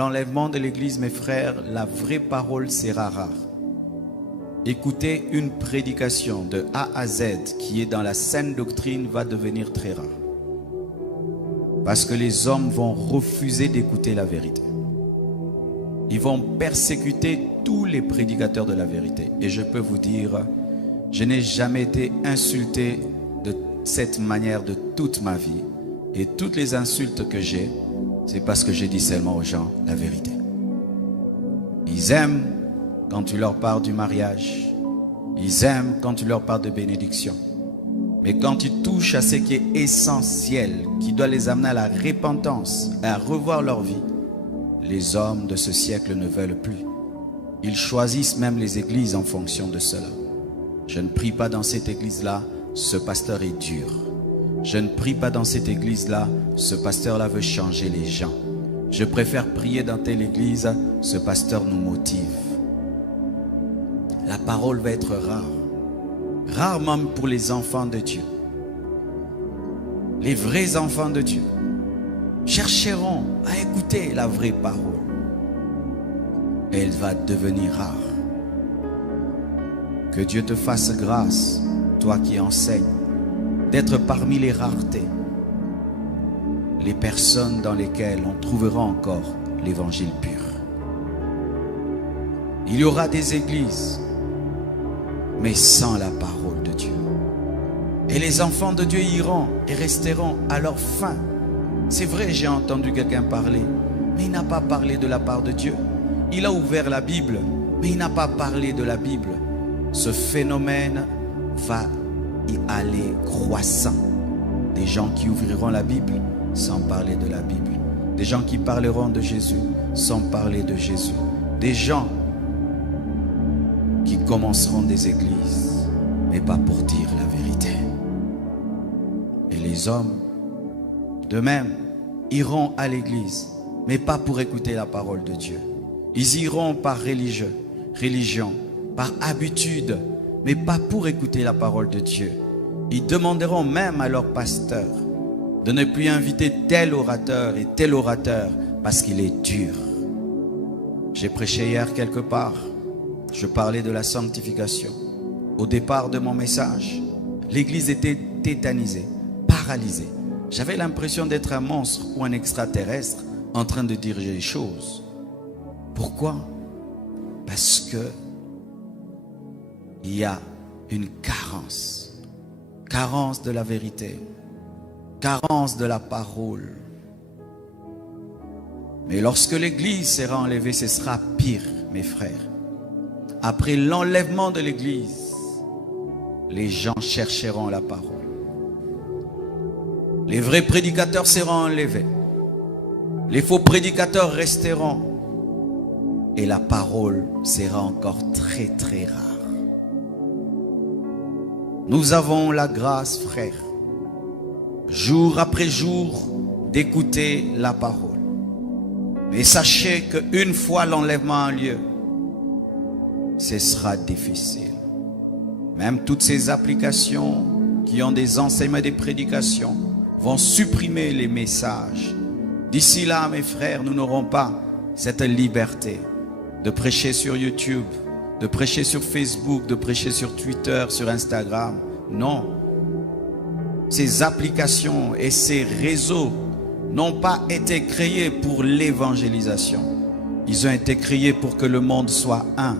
l'enlèvement de l'Église, mes frères, la vraie parole sera rare. Écouter une prédication de A à Z qui est dans la saine doctrine va devenir très rare. Parce que les hommes vont refuser d'écouter la vérité. Ils vont persécuter tous les prédicateurs de la vérité. Et je peux vous dire, je n'ai jamais été insulté de cette manière de toute ma vie. Et toutes les insultes que j'ai, c'est parce que j'ai dit seulement aux gens la vérité. Ils aiment quand tu leur parles du mariage. Ils aiment quand tu leur parles de bénédiction. Mais quand tu touches à ce qui est essentiel, qui doit les amener à la repentance, à revoir leur vie, les hommes de ce siècle ne veulent plus. Ils choisissent même les églises en fonction de cela. Je ne prie pas dans cette église-là, ce pasteur est dur. Je ne prie pas dans cette église-là, ce pasteur-là veut changer les gens. Je préfère prier dans telle église, ce pasteur nous motive. La parole va être rare. Rare même pour les enfants de Dieu. Les vrais enfants de Dieu chercheront à écouter la vraie parole. Elle va devenir rare. Que Dieu te fasse grâce, toi qui enseignes, d'être parmi les raretés, les personnes dans lesquelles on trouvera encore l'évangile pur. Il y aura des églises, mais sans la parole de Dieu. Et les enfants de Dieu iront et resteront à leur fin. C'est vrai, j'ai entendu quelqu'un parler, mais il n'a pas parlé de la part de Dieu. Il a ouvert la Bible, mais il n'a pas parlé de la Bible. Ce phénomène va y aller croissant. Des gens qui ouvriront la Bible sans parler de la Bible. Des gens qui parleront de Jésus sans parler de Jésus. Des gens qui commenceront des églises, mais pas pour dire la vérité. Et les hommes, de même, iront à l'église, mais pas pour écouter la parole de Dieu. Ils iront par religion, par habitude, mais pas pour écouter la parole de Dieu. Ils demanderont même à leur pasteur de ne plus inviter tel orateur et tel orateur parce qu'il est dur. J'ai prêché hier quelque part, je parlais de la sanctification. Au départ de mon message, l'église était tétanisée, paralysée. J'avais l'impression d'être un monstre ou un extraterrestre en train de diriger les choses. Pourquoi? Parce que il y a une carence de la vérité, carence de la parole. Mais lorsque l'église sera enlevée, ce sera pire, mes frères. Après l'enlèvement de l'église, les gens chercheront la parole. Les vrais prédicateurs seront enlevés. Les faux prédicateurs resteront. Et la parole sera encore très très rare. Nous avons la grâce, frères, jour après jour, d'écouter la parole. Mais sachez qu'une fois l'enlèvement a lieu, ce sera difficile. Même toutes ces applications qui ont des enseignements, des prédications, vont supprimer les messages. D'ici là, mes frères, nous n'aurons pas cette liberté de prêcher sur YouTube, de prêcher sur Facebook, de prêcher sur Twitter, sur Instagram. Non. Ces applications et ces réseaux n'ont pas été créés pour l'évangélisation. Ils ont été créés pour que le monde soit un,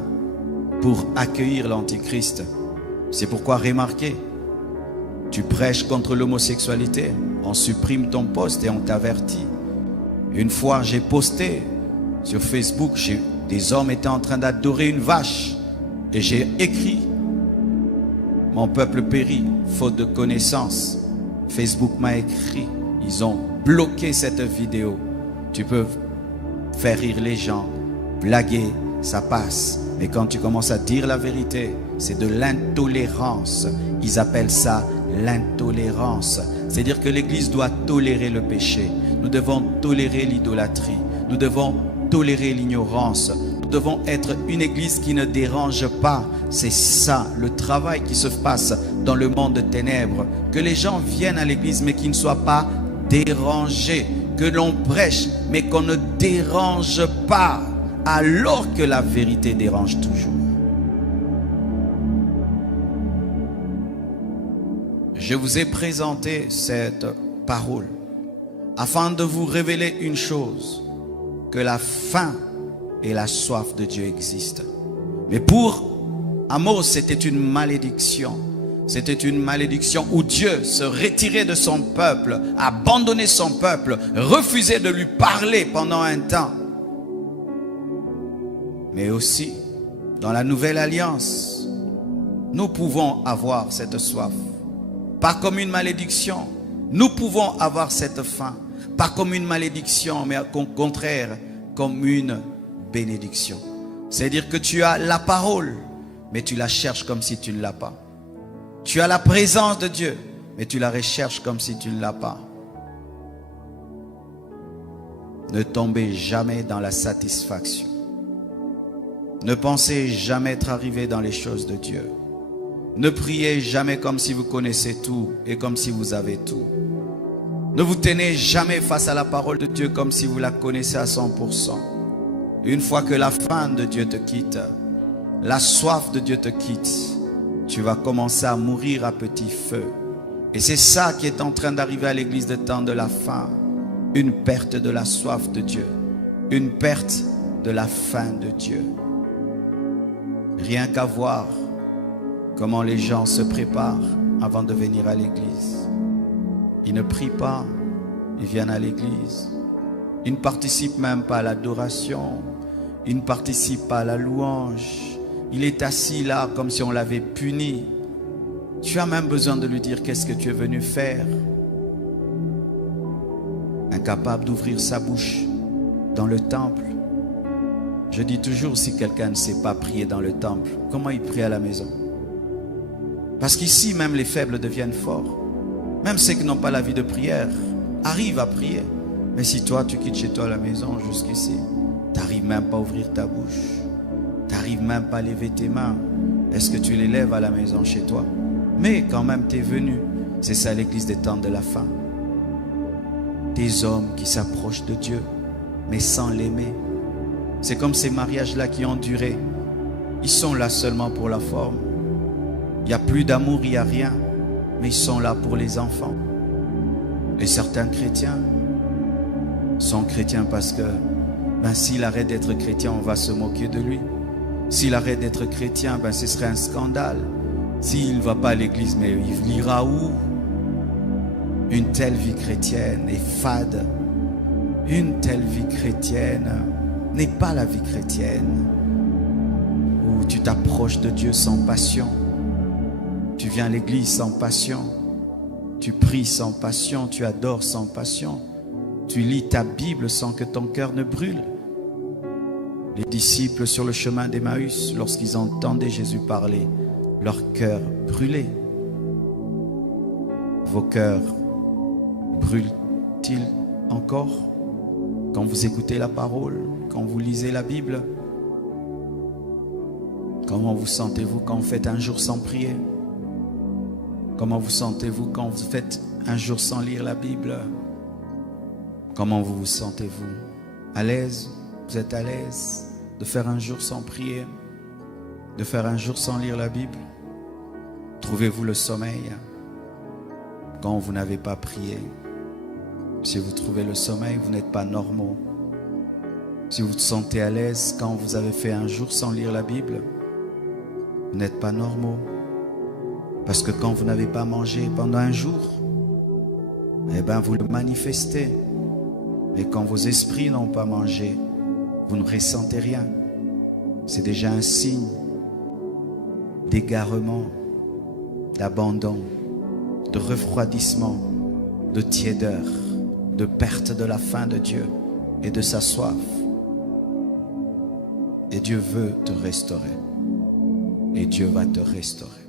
pour accueillir l'Antichrist. C'est pourquoi, remarquez, tu prêches contre l'homosexualité, on supprime ton post et on t'avertit. Une fois, j'ai posté sur Facebook, des hommes étaient en train d'adorer une vache. Et j'ai écrit, mon peuple périt, faute de connaissance. Facebook m'a écrit, ils ont bloqué cette vidéo. Tu peux faire rire les gens, blaguer, ça passe. Mais quand tu commences à dire la vérité, c'est de l'intolérance. Ils appellent ça l'intolérance. C'est-à-dire que l'Église doit tolérer le péché. Nous devons tolérer l'idolâtrie. Nous devons tolérer l'ignorance. Nous devons être une Église qui ne dérange pas. C'est ça le travail qui se passe dans le monde de ténèbres. Que les gens viennent à l'Église mais qu'ils ne soient pas déranger, que l'on prêche, mais qu'on ne dérange pas, alors que la vérité dérange toujours. Je vous ai présenté cette parole afin de vous révéler une chose, que la faim et la soif de Dieu existent. Mais pour Amos, c'était une malédiction. C'était une malédiction où Dieu se retirait de son peuple, abandonnait son peuple, refusait de lui parler pendant un temps. Mais aussi, dans la nouvelle alliance, nous pouvons avoir cette soif. Pas comme une malédiction. Nous pouvons avoir cette faim. Pas comme une malédiction, mais au contraire, comme une bénédiction. C'est-à-dire que tu as la parole, mais tu la cherches comme si tu ne l'as pas. Tu as la présence de Dieu, mais tu la recherches comme si tu ne l'as pas. Ne tombez jamais dans la satisfaction. Ne pensez jamais être arrivé dans les choses de Dieu. Ne priez jamais comme si vous connaissez tout et comme si vous avez tout. Ne vous tenez jamais face à la parole de Dieu comme si vous la connaissez à 100%. Une fois que la faim de Dieu te quitte, la soif de Dieu te quitte, tu vas commencer à mourir à petit feu. Et c'est ça qui est en train d'arriver à l'église de temps de la faim. Une perte de la soif de Dieu. Une perte de la faim de Dieu. Rien qu'à voir comment les gens se préparent avant de venir à l'église. Ils ne prient pas, ils viennent à l'église. Ils ne participent même pas à l'adoration. Ils ne participent pas à la louange. Il est assis là comme si on l'avait puni. Tu as même besoin de lui dire qu'est-ce que tu es venu faire. Incapable d'ouvrir sa bouche dans le temple. Je dis toujours, si quelqu'un ne sait pas prier dans le temple, comment il prie à la maison? Parce qu'ici, même les faibles deviennent forts. Même ceux qui n'ont pas la vie de prière arrivent à prier. Mais si toi, tu quittes chez toi à la maison jusqu'ici, tu n'arrives même pas à ouvrir ta bouche. Tu n'arrives même pas à lever tes mains. Est-ce que tu les lèves à la maison chez toi? Mais quand même, tu es venu. C'est ça l'église des temps de la fin. Des hommes qui s'approchent de Dieu, mais sans l'aimer. C'est comme ces mariages-là qui ont duré. Ils sont là seulement pour la forme. Il n'y a plus d'amour, il n'y a rien. Mais ils sont là pour les enfants. Et certains chrétiens sont chrétiens parce que s'il arrête d'être chrétien, on va se moquer de lui. S'il arrête d'être chrétien, ce serait un scandale. S'il ne va pas à l'église, mais il ira où? Une telle vie chrétienne est fade. Une telle vie chrétienne n'est pas la vie chrétienne. Où tu t'approches de Dieu sans passion. Tu viens à l'église sans passion. Tu pries sans passion. Tu adores sans passion. Tu lis ta Bible sans que ton cœur ne brûle. Les disciples sur le chemin d'Emmaüs, lorsqu'ils entendaient Jésus parler, leur cœur brûlait. Vos cœurs brûlent-ils encore quand vous écoutez la parole, quand vous lisez la Bible? Comment vous sentez-vous quand vous faites un jour sans prier? Comment vous sentez-vous quand vous faites un jour sans lire la Bible? Comment vous vous sentez-vous? À l'aise? Vous êtes à l'aise de faire un jour sans prier? De faire un jour sans lire la Bible? Trouvez-vous le sommeil quand vous n'avez pas prié? Si vous trouvez le sommeil, vous n'êtes pas normaux. Si vous vous sentez à l'aise quand vous avez fait un jour sans lire la Bible, vous n'êtes pas normaux. Parce que quand vous n'avez pas mangé pendant un jour, vous le manifestez. Mais quand vos esprits n'ont pas mangé, vous ne ressentez rien. C'est déjà un signe d'égarement, d'abandon, de refroidissement, de tiédeur, de perte de la faim de Dieu et de sa soif. Et Dieu veut te restaurer. Et Dieu va te restaurer.